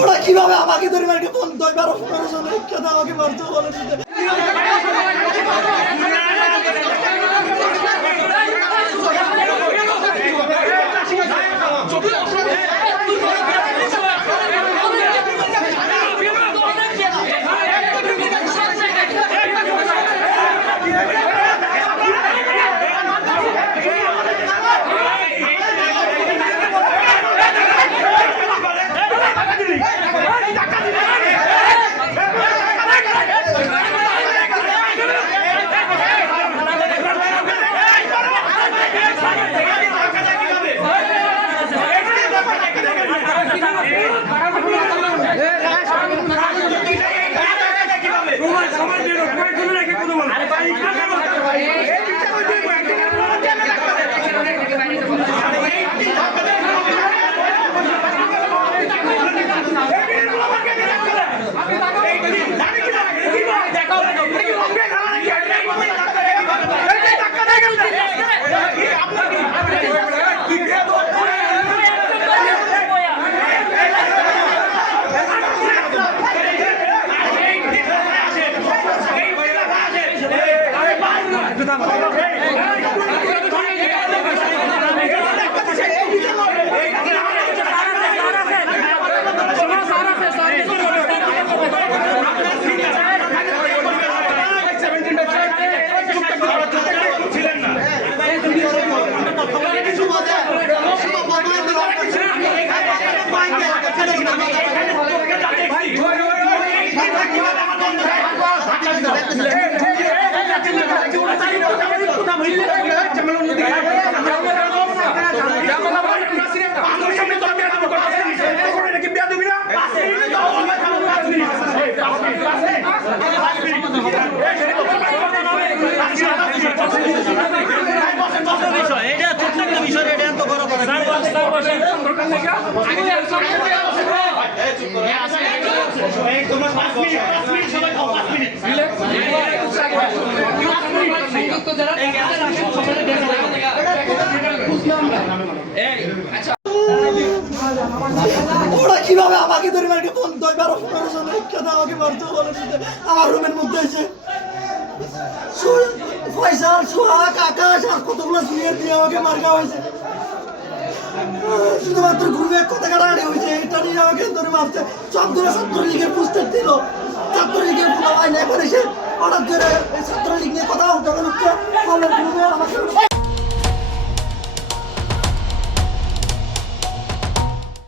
ওরা কিভাবে আমাকে ধরে মারকে ফোন 10-12 জন একসাথে আমাকে মারতে বলে ওরা কিভাবে আমাকে ধরে মারকে ফোন 10-12 জন একসাথে আমাকে মারতে বলে আমার রুমের মধ্যে এসে ফয়সাল সোহাগ আকাশ আর কতগুলো সিনিয়র দিয়ে আমাকে মার্কা হয়েছে। শুধুমাত্র গ্রুপে কথা কাটাকাটি হয়েছে, এটা নিয়ে আমাকে ধরে মারছে। সবগুলো ছাত্রলীগের পোস্টার দিল, ছাত্রলীগের এখন এসে হঠাৎ করে ছাত্রলীগ নিয়ে কথা উঠে গ্রুপে আমাকে